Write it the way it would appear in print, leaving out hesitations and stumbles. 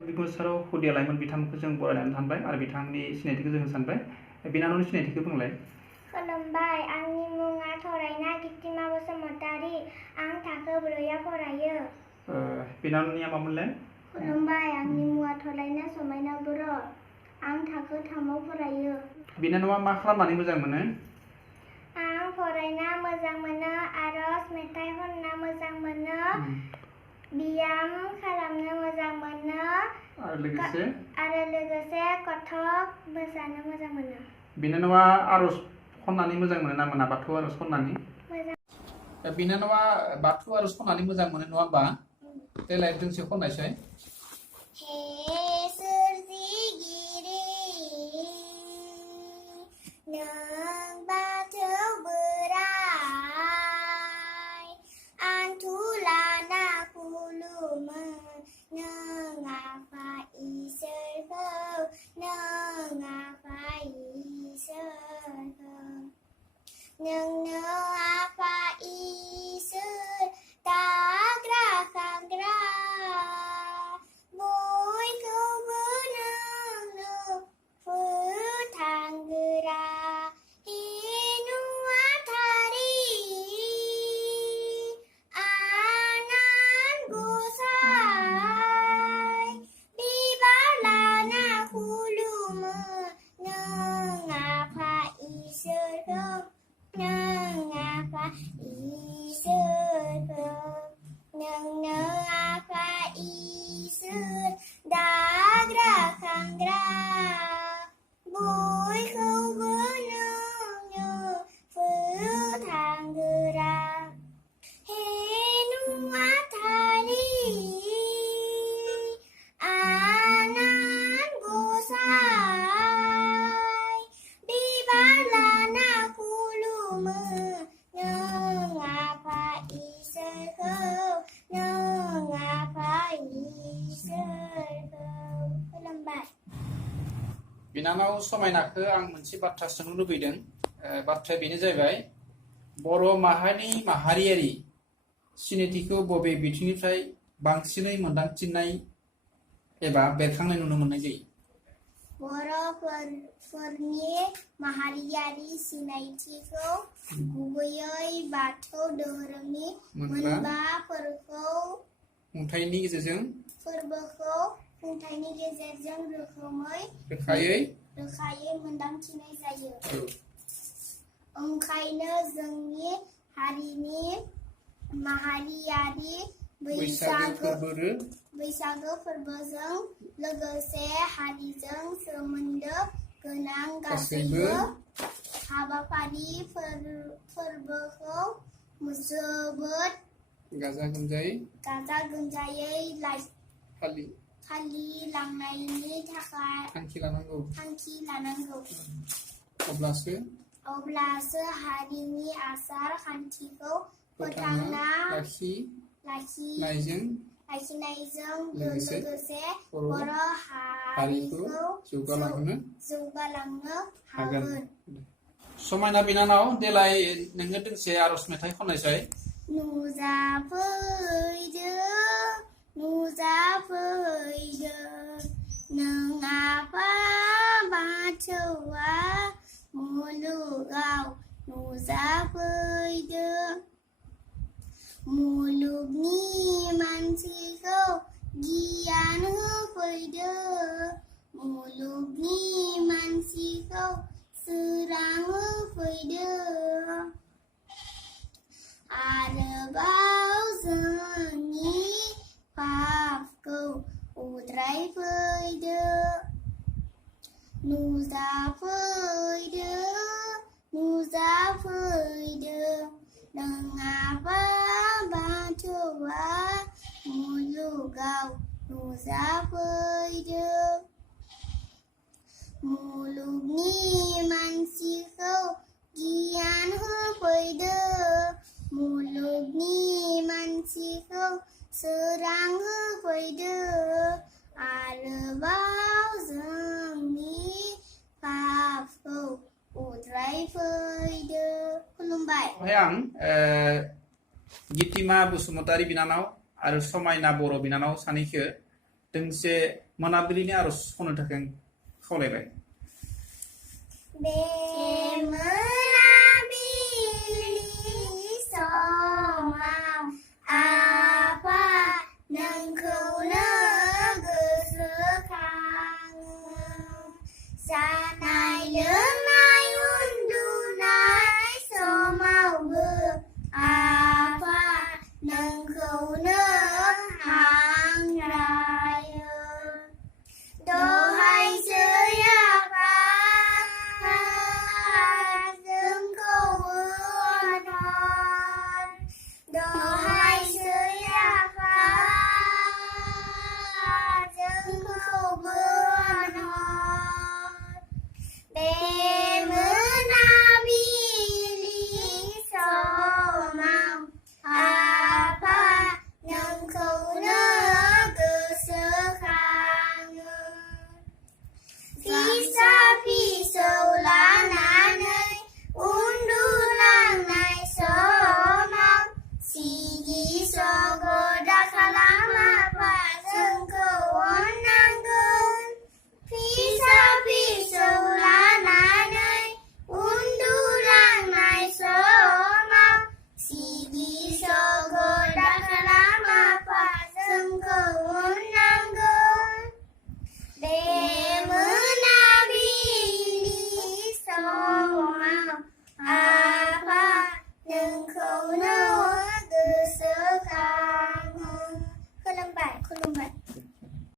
बिबुंसाराव खुदिया लाइमोन बिथांखौ जों बरायनानै थांबाय आरो बिथांनि सिनायथिखौ जों सानबाय। बिनानावनि सिनायथिखौ बुंलाय। खुलुमबाय, आंनि मुङा थरायना गितिमा बसुमतारी। आं थाखो 4 आव फरायो। बिनानावनिया मामोनलाय? खुलुमबाय, आंनि मुङा थरायना समायना बर'। आं थाखो 3 आव फरायो। बिनानावा मा खालामनानै मोजां मोनो? आं फरायना मोजां मोनो, आरज मेथाइ खनना मोजां मोनो, ब्याम खालामनो मोजां मोनो, आरो लोगोसे कथक मोसानो मोजां मोनो। बिनानावा आरज खननानै मोजां मोनो ना मोना? बाथौ आरज खननानै मोजां। बिनानावा बाथौ आरज खननानै मोजां मोनो नङा होमबा? देलाय दोंसे खननायसाय। हे सोरजिगिरि, नों बाथौ बोराइ, आनथु लाना खुलुमो नों आफा इसोरखौ, नों आफा इसोरखौ। नोंनो आफा इसोर दाग्रा खांग्रा, बयखौबो नोंनो फोथांग्रा। हे नुवाथारि आनान गसाइ, बिबार लाना खुलुमो नों आफा इसोरखौ, नों आफा इसोरखौ। नोंनो आफा इसोर दाग्रा खांग्रा, बयखौबो नोंनो फोथांग्रा। हे नुवाथारि आनान गसाइ, बिबार लाना खुलुमो नों आफा इसोरखौ, नों आफा इसोरखौ। खुलुमबाय। बिनानाव समायनाखौ आं मोनसे बाथ्रा सोंनो लुबैदों। बाथ्राया बेनो जाहैबाय, बर' माहारियारि सिनायथिखौ बबे बिथिंनिफ्राय बांसिनै मोनदांथिनाय एबा बेरखांनाय नुनो मोननाय जायो? बर'फोरनि माहारियारि सिनायथिखौ गुबैयै बाथौ धोरोमनि मोनबा फोरबोखौ खुंथायनि गेजेरजों रोखायै मोनदांथिनाय जायो। ओंखायनो जोंनि हारिनि माहारियारि बैसागो फोरबोजों लोगोसे हारिजों सोमोन्दो गोनां गासैबो हाबाफारि फोरबोखौ जोबोद गाजा गोमजायै फालिलांनायनि थाखाय थांखि लानांगौ। अब्लासो हारिनि आसार खान्थिखौ फोथांना लाखिनायजों लोगोसे बर' हारिखौ जौगालांनो हागोन। समायना बिनानाव, देलाय नोङो दोंसे आरज मेथाइ खननायसाय। नुजाफैदो नों आफा बाथौआ मुलुगाव, नुजाफैदो मुलुगनि मानसिखौ गियान होफैदो, मुलुगनि मानसिखौ सोरां होफैदो। आरोबाव जोंनि पापखौ उद्रायफैदो, नुजाफैदो नों आफा बाथौआ मुलुगाव, नुजाफैदो मुलुगनि मानसिखौ गियान होफैदो, मुलुगनि मानसिखौ सोरां होफैदो। आरोबाव जोंनि पापखौ उद्रायफैदो। खुलुमबाय। आं गितिमा बसुमतारी बिनानाव आरो समायना बर' बिनानाव सानैखो दोंसे मोनाबिलिनि आर'ज खननो थाखाय आं खावलायबाय बे मोनाबिलि समाव आफा नोंखौनो गोसोखाङो जानाय लोंनाय उन्दुनाय समावबो आफा नोंखौनो हांख्रायो दहायसो आफा जोंखौबो अनहर दहायसो आफा जोंखौबो अनहर बे मोनाबिलि समाव आफा नोंखौनो गोसोखाङो फिसा फिसौ लानानै उन्दुलांनाय समाव सिगि सग' दा खालामा